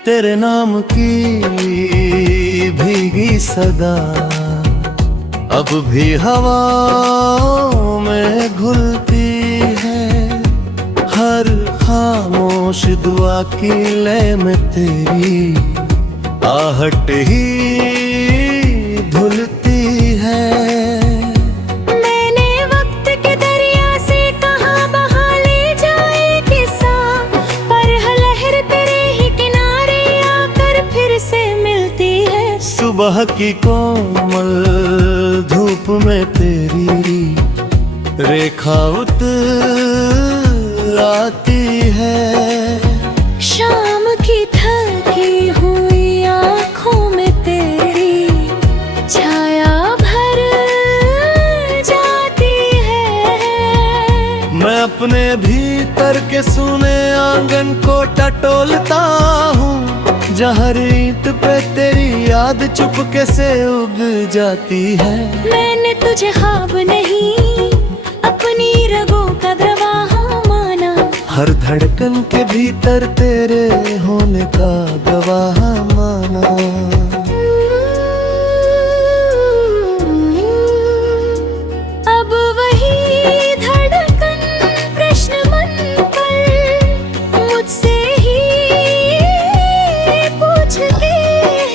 तेरे नाम की भीगी सदा अब भी हवाओं में घुलती है। हर खामोश दुआ की लय में तेरी आहट ही धुलती है। मैंने वक्त के दरिया से कहा बहा ले जाए किस्सा, पर लहर तेरे ही किनारे आकर फिर से मिलती है। सुबह की कोमल धूप में तेरी रेखा उतर आती है। शाम की थकी हुई आँखों में तेरी छाया भर जाती है। मैं अपने भीतर के सूने आंगन को टटोलता हूँ, जहाँ ईंट पे तेरी याद चुपके से उग जाती है। मैंने तुझे ख्वाब नहीं अपनी रगों का प्रवाह माना, हर धड़कन के भीतर तेरे होने का गवाह माना। अब वही धड़कन प्रश्न मन पर मुझसे ही पूछती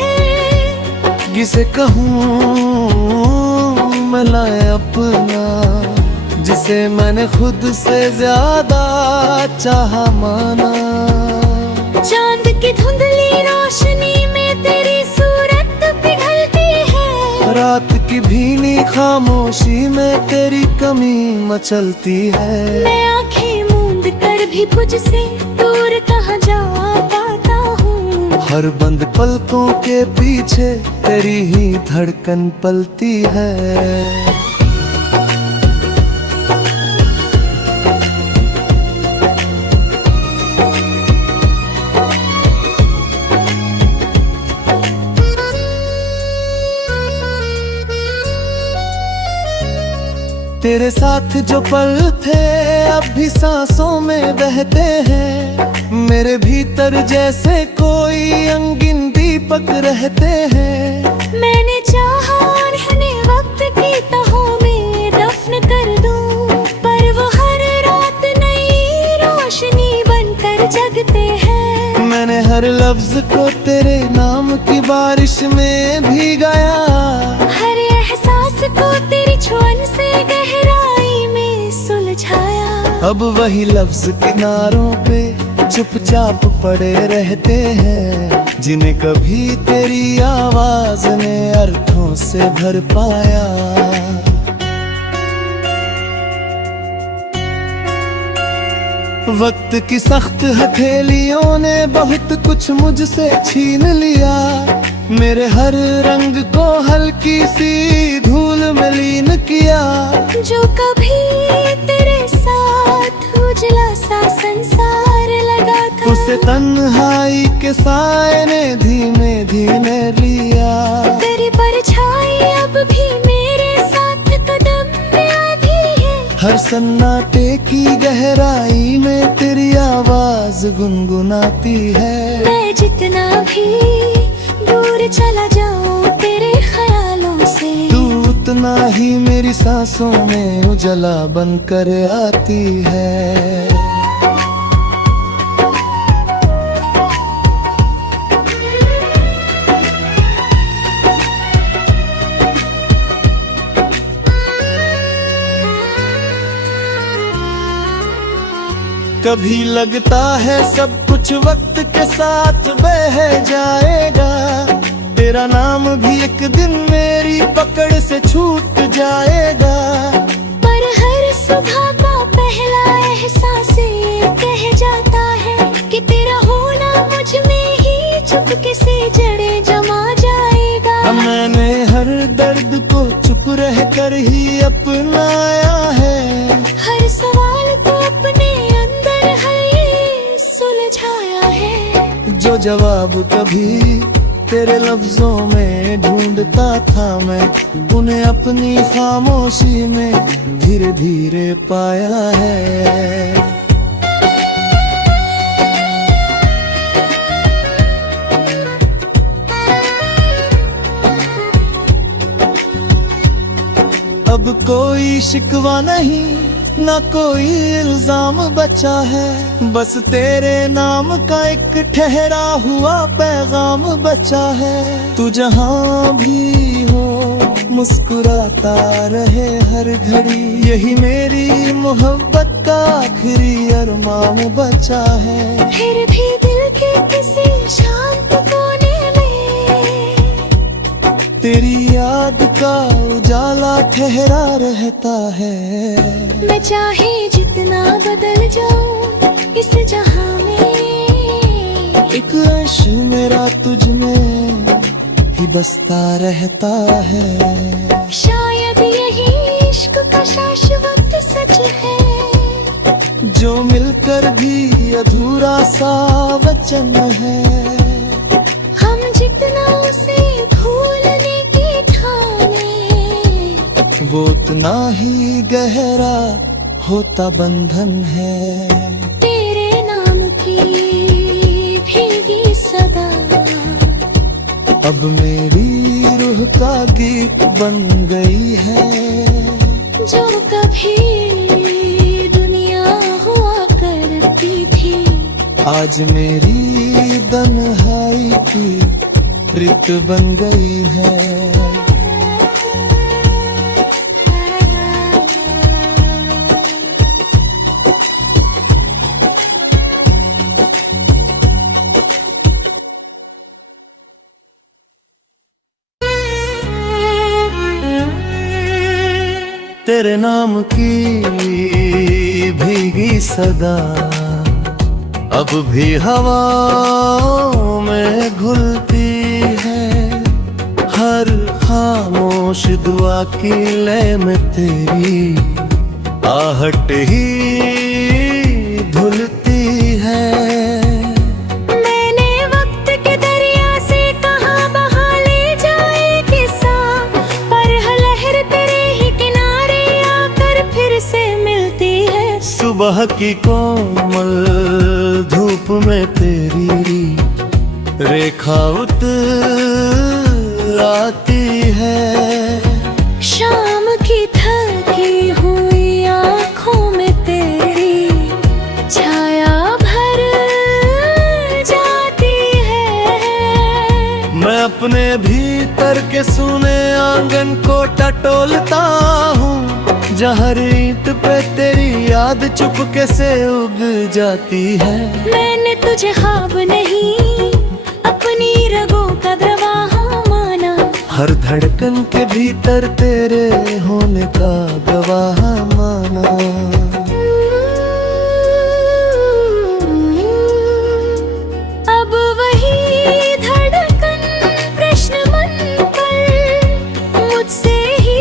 है। किसे कहूँ मैं लाए अपना, जिसे मैंने खुद से ज्यादा चाहा माना। चांद की धुंधली रोशनी में तेरी सूरत पिघलती है। रात की भीनी खामोशी में तेरी कमी मचलती है। मैं आंखें मूंद कर भी तुझसे दूर कहाँ जा पाता हूँ। हर बंद पलकों के पीछे तेरी ही धड़कन पलती है। तेरे साथ जो पल थे अब भी सांसों में बहते हैं। मेरे भीतर जैसे कोई रंगीन दीपक रहते हैं। मैंने चाहा उन्हें वक्त की तहों में दफन कर दूं, पर वो हर रात नई रोशनी बनकर जगते हैं। मैंने हर लफ्ज को तेरे नाम की बारिश में भीगाया, हर एहसास को तेरी छुअन से गहराई में सुलझाया। अब वही लफ्ज किनारों पे चुपचाप पड़े रहते हैं, जिन्हें कभी तेरी आवाज ने अर्थों से भर पाया। वक्त की सख्त हथेलियों ने बहुत कुछ मुझसे छीन लिया। मेरे हर रंग को हल्की सी धूल में लीन किया। जो कभी तेरे साथ उजला सा संसार लगा था, उसे तन्हाई के साए ने धीमे धीमे लिया। तेरी परछाई अब भी मेरे साथ कदम में आती है। हर सन्नाटे की गहराई में तेरी आवाज गुनगुनाती है। मैं जितना भी दूर चला जाऊं तेरे ख्यालों से, तू उतना ही मेरी सांसों में उजला बनकर आती है। कभी लगता है सब कुछ वक्त के साथ बह जाएगा। तेरा नाम भी एक दिन मेरी पकड़ से छूट जाएगा। पर हर सुबह का पहला एहसास ये कह जाता है कि तेरा होना मुझ में ही चुपके से जड़ें जमा जाएगा। मैंने हर दर्द को चुप रह कर ही अपनाया है। हर सवाल को अपने अंदर है सुलझाया है। जो जवाब कभी तेरे लफ्जों में ढूंढता था मैं, उन्हें अपनी खामोशी में धीरे धीरे पाया है। शिकवा नहीं, ना कोई इल्जाम बचा है। बस तेरे नाम का एक ठहरा हुआ पैगाम बचा है। तू जहाँ भी हो मुस्कुराता रहे हर घड़ी, यही मेरी मोहब्बत का आखिरी अरमान बचा है। फिर भी दिल के किसी शांत कोने में तेरी याद का उजाला ठहरा रहता है। मैं चाहे जितना बदल जाऊं इस जहां में, एक अंश मेरा तुझ में ही बसता रहता है। शायद यही इश्क का शाश्वत सच है, जो मिलकर भी अधूरा सा वचन है। हम जितना उसे भूलने की ठाने, वो उतना ही गहरा होता बंधन है। तेरे नाम की भीगी सदा अब मेरी रूह का गीत बन गई है। जो कभी दुनिया हुआ करती थी, आज मेरी तन्हाई की रित बन गई है। तेरे नाम की भीगी सदा अब भी हवाओं में घुलती है। हर खामोश दुआ की लय में तेरी आहट ही धुलती है। मैंने वक्त के दरिया से कहा बहा ले जाए किस्सा, पर लहर तेरे ही किनारे आकर फिर से मिलती है। सुबह की कोमल धूप में तेरी रेखा उतर आती है। शाम की थकी हुई आँखों में तेरी छाया भर जाती है। मैं अपने भीतर के सूने आंगन को टटोलता हूँ, जहाँ ईंट पे तेरी याद चुपके से उग जाती है। मैंने तुझे ख्वाब नहीं अपनी रगों का गवाह माना, हर धड़कन के भीतर तेरे होने का गवाह माना। अब वही धड़कन प्रश्न मन पर मुझसे ही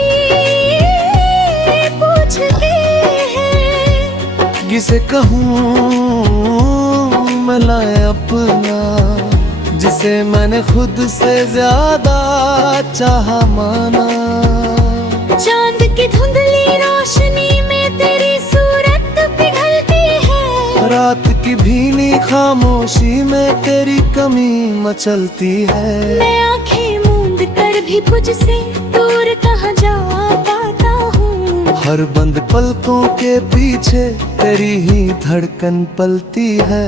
पूछती है। किसे कहूँ मैं लाए अपना, जिसे मैंने खुद से ज्यादा चाहा माना। चांद की धुंधली रोशनी में तेरी सूरत पिघलती है। रात की भीनी खामोशी में तेरी कमी मचलती है। मैं आंखें मूंद कर भी तुझसे दूर कहाँ जा पाता हूँ। हर बंद पलकों के पीछे तेरी ही धड़कन पलती है।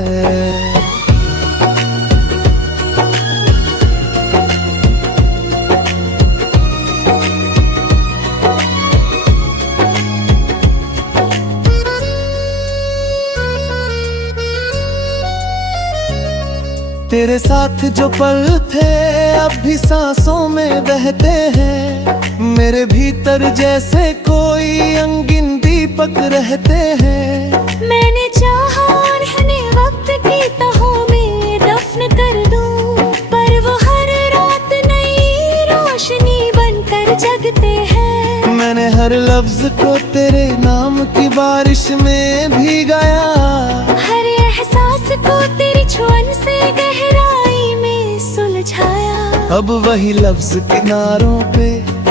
तेरे साथ जो पल थे अब भी सांसों में बहते हैं। मेरे भीतर जैसे कोई अंगिन दीपक रहते हैं। मैंने चाहा उन्हें वक्त की तहों में दफन कर दूं, पर वो हर रात नई रोशनी बनकर जगते हैं। मैंने हर लफ्ज को तेरे नाम की बारिश में भीगाया, हर एहसास को तेरी छुअन से गहराई में सुलझाया। अब वही लफ्ज किनारों पे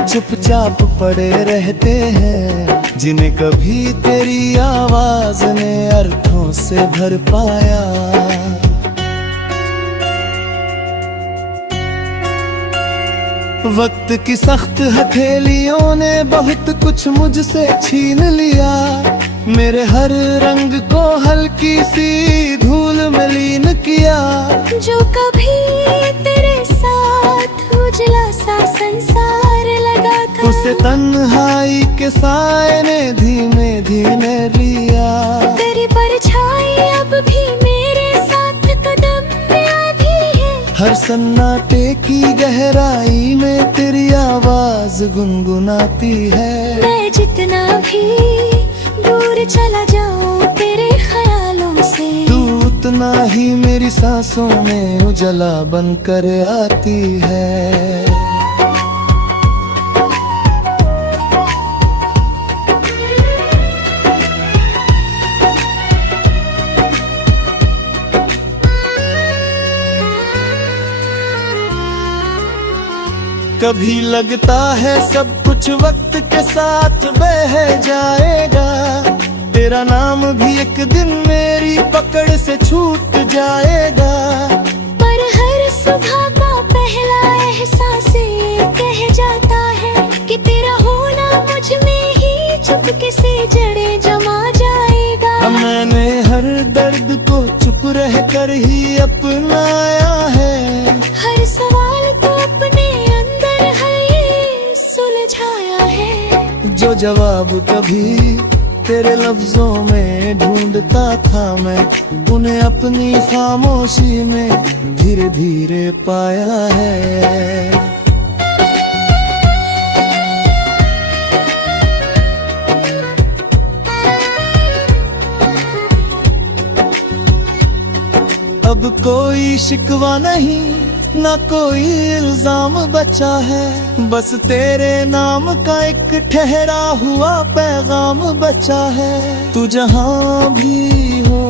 चुपचाप पड़े रहते हैं, जिन्हें कभी तेरी आवाज ने अर्थों से भर पाया। वक्त की सख्त हथेलियों ने बहुत कुछ मुझसे छीन लिया, मेरे हर रंग को हल्की सी धूल में लीन किया। जो कभी तेरे साथ उजला सा संसार लगा था, उसे तन्हाई के साए ने धीमे धीमे लिया। तेरी परछाई अब भी मेरे साथ कदम में आती है, हर सन्नाटे की गहराई में तेरी आवाज गुनगुनाती है। मैं जितना भी दूर चला जाऊं तेरे ख्यालों से, तू उतना ही मेरी सांसों में उजला बनकर आती है। कभी लगता है सब कुछ वक्त के साथ बह जाएगा, तेरा नाम भी एक दिन मेरी पकड़ से छूट जाएगा। पर हर सुबह का पहला एहसास ये कह जाता है कि तेरा होना मुझ में ही चुपके से जड़ें जमा जाएगा। मैंने हर दर्द को चुप रह कर ही अपनाया है, हर सवाल को अपने अंदर है ये सुलझाया है। जो जवाब कभी तेरे लफ्जों में ढूंढता था मैं, उन्हें अपनी खामोशी में धीरे धीरे पाया है। अब कोई शिकवा नहीं, ना कोई इल्जाम बचा है, बस तेरे नाम का एक ठहरा हुआ पैगाम बचा है। तू जहाँ भी हो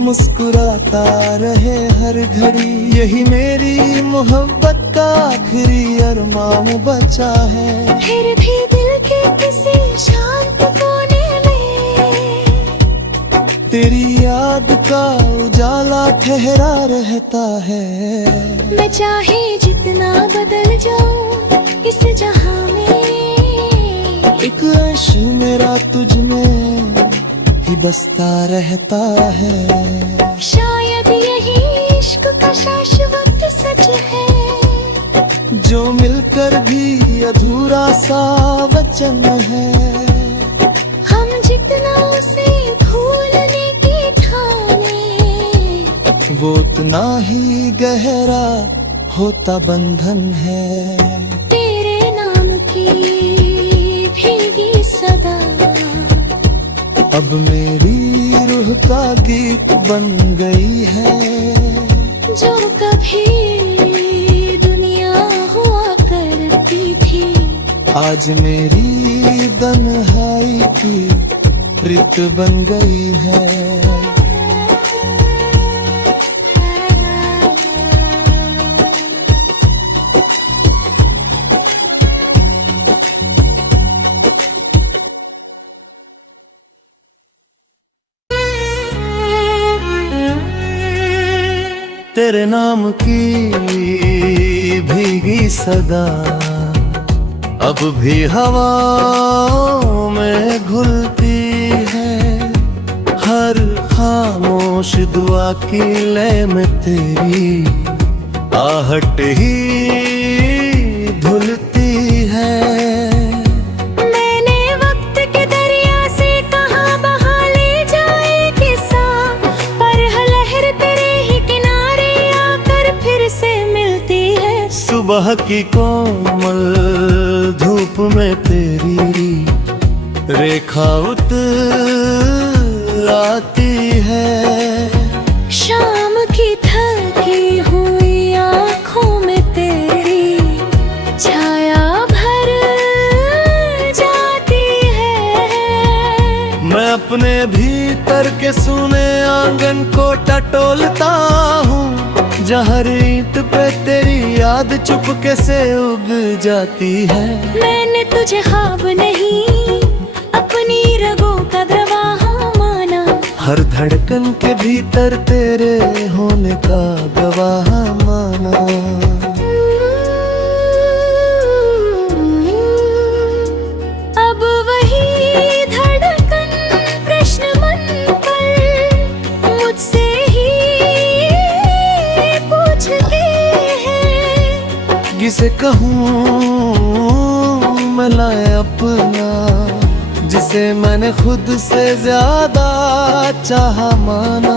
मुस्कुराता रहे हर घड़ी, यही मेरी मोहब्बत का आखिरी अरमान बचा है। फिर भी दिल के किसी शांत कोने में तेरी याद का उजाला ठहरा रहता है। मैं चाहे जितना बदल जाऊं इस जहां में, एक अर्श मेरा तुझ में ही बसता रहता है। शायद यही इश्क का शाश्वत सच है, जो मिलकर भी अधूरा सा वचन है। हम जितना उसे भूलने की ठाने, वो उतना ही गहरा होता बंधन है। तेरे नाम की भीगी सदा अब मेरी रूह का गीत बन गई है। जो कभी दुनिया हुआ करती थी, आज मेरी तन्हाई की रित बन गई है। तेरे नाम की भीगी सदा अब भी हवाओं में घुलती है। हर खामोश दुआ की लय में तेरी आहट ही धुलती है। मैंने वक्त के दरिया से कहा बहा ले जाए किस्सा, पर लहर तेरे ही किनारे आकर फिर से मिलती है। सुबह की कोमल धूप में तेरी रेखा उतर आती है। शाम की थकी हुई आँखों में तेरी छाया भर जाती है। मैं अपने भीतर के सुने आंगन को टटोलता हूँ, जहाँ ईंट पे तेरी याद चुपके से उग जाती है। मैंने तुझे ख्वाब नहीं अपनी रगों का प्रवाह माना, हर धड़कन के भीतर तेरे होने का गवाह माना। किसे कहूँ मैं लाए अपना, जिसे मैंने खुद से ज्यादा चाहा माना।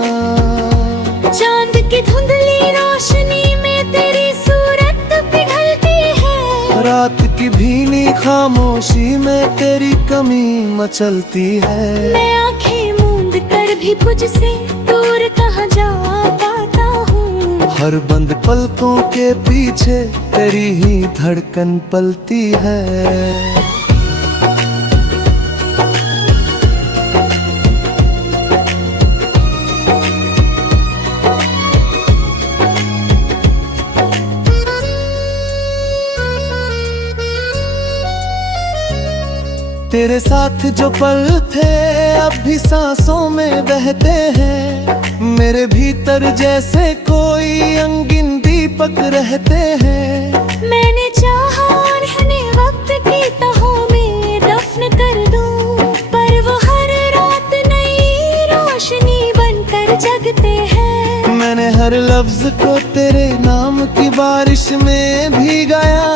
चांद की धुंधली रोशनी में तेरी सूरत पिघलती है, रात की भीनी खामोशी में तेरी कमी मचलती है। मैं आंखें मूंद कर भी तुझसे दूर कहाँ जा पाता हूँ। हर बंद पलकों के पीछे तेरी ही धड़कन पलती है। तेरे साथ जो पल थे अब भी सांसों में बहते हैं, मेरे भीतर जैसे कोई रंगीन दीपक रहते हैं। मैंने चाहा उन्हें वक्त की तहों में दफन कर दूं, पर वो हर रात नई रोशनी बनकर जगते हैं। मैंने हर लफ्ज को तेरे नाम की बारिश में भीगाया,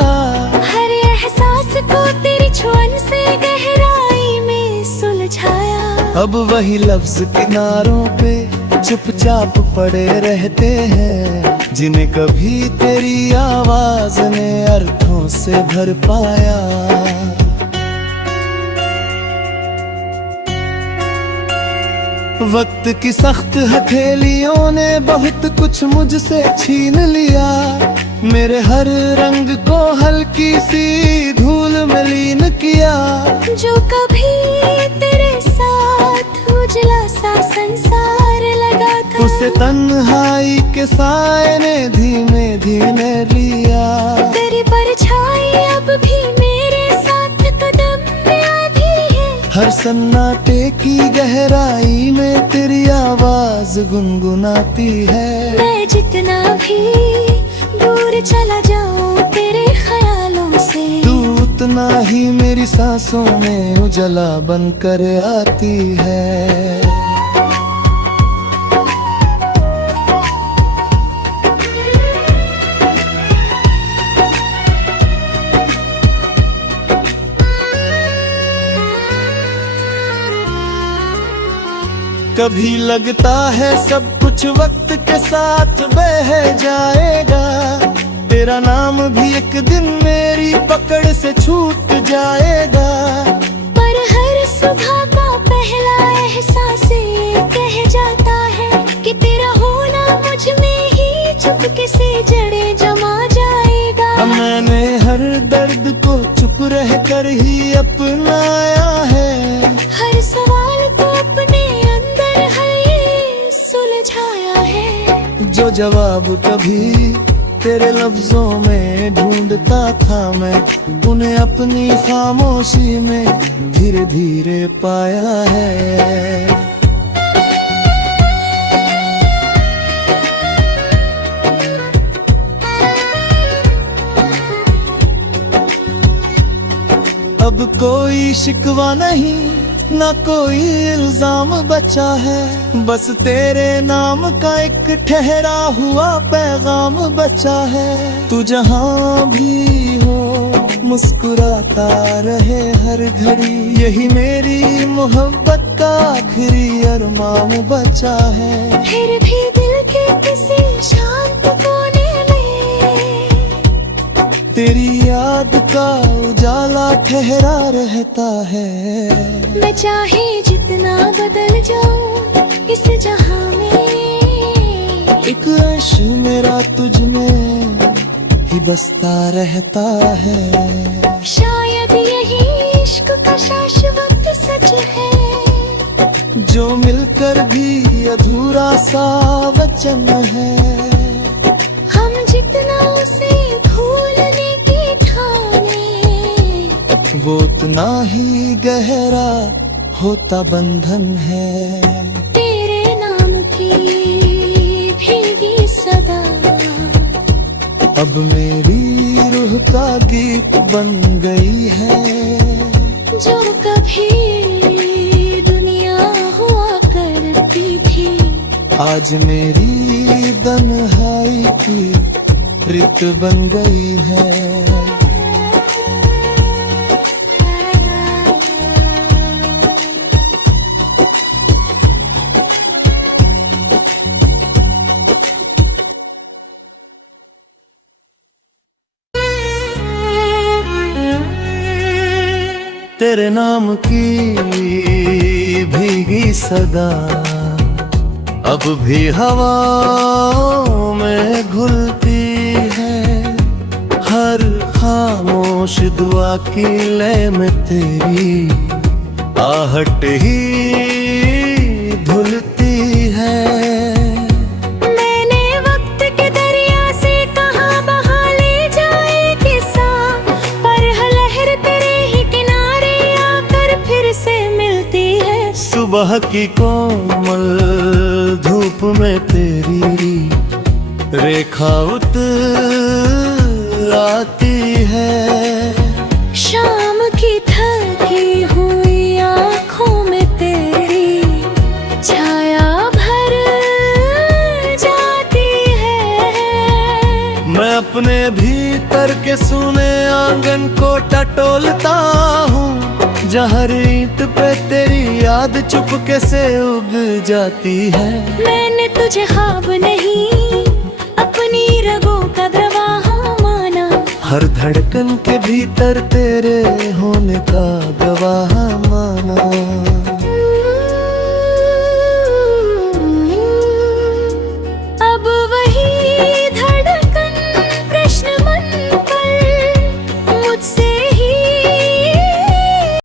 हर एहसास को तेरी छुअन से गहराई में सुलझाया। अब वही लफ्ज किनारों पे चुपचाप पड़े रहते हैं, जिन्हें कभी तेरी आवाज ने अर्थों से भर पाया। वक्त की सख्त हथेलियों ने बहुत कुछ मुझसे छीन लिया, मेरे हर रंग को हल्की सी धूल में लीन किया। जो कभी तेरे साथ उजला सा संसार लगा था, उसे तन्हाई के साए ने धीमे धीमे लिया। तेरी परछाई अब भी मेरे साथ कदम में आती है, हर सन्नाटे की गहराई में तेरी आवाज गुनगुनाती है। मैं जितना भी दूर चला जाऊं तेरे ख्यालों से, तू उतना ही मेरी सांसों में उजला बनकर आती है। कभी लगता है सब कुछ वक्त के साथ बह जाएगा, तेरा नाम भी एक दिन मेरी पकड़ से छूट जाएगा। पर हर सुबह का पहला एहसास ये कह जाता है कि तेरा होना मुझ में ही चुपके से जड़ें जमा जाएगा। मैंने हर दर्द को चुप रह कर ही अपनाया है, हर सवाल को अपने अंदर है सुलझाया है। जो जवाब कभी तेरे लफ्जों में ढूंढता था मैं, उन्हें अपनी खामोशी में धीरे धीरे पाया है। अब कोई शिकवा नहीं, ना कोई इल्जाम बचा है, बस तेरे नाम का एक ठहरा हुआ पैगाम बचा है। तू जहाँ भी हो मुस्कुराता रहे हर घड़ी, यही मेरी मोहब्बत का आखिरी अरमान बचा है। फिर भी दिल के किसी शांत कोने में तेरी याद का उजाला ठहरा रहता है। मैं चाहे जितना बदल जाऊं इस जहां में, एक अर्श मेरा तुझ में ही बसता रहता है। शायद यही इश्क का शाश्वत सच है, जो मिलकर भी अधूरा सा वचन है। हम जितना उसे भूलने की ठाने, वो उतना ही गहरा होता बंधन है। तेरे नाम की भीगी सदा अब मेरी रूह का गीत बन गई है। जो कभी दुनिया हुआ करती थी, आज मेरी तन्हाई की रित बन गई है। तेरे नाम की भीगी सदा अब भी हवाओं में घुलती है। हर खामोश दुआ की लय में तेरी आहट ही धुलती है। मैंने वक्त के दरिया से कहा बहा ले जाए किस्सा, पर हर लहर तेरे ही किनारे आकर फिर से मिलती है। सुबह की कोमल धूप में तेरी रेखा उतर आती है। शाम की थकी हुई आँखों में तेरी छाया भर जाती है। मैं अपने भीतर के सूने आंगन को टटोलता हूँ, जहर ईंट पे तेरी याद चुपके से उग जाती है। मैंने तुझे ख्वाब नहीं अपनी रगों का प्रवाह माना, हर धड़कन के भीतर तेरे होने का गवाह माना।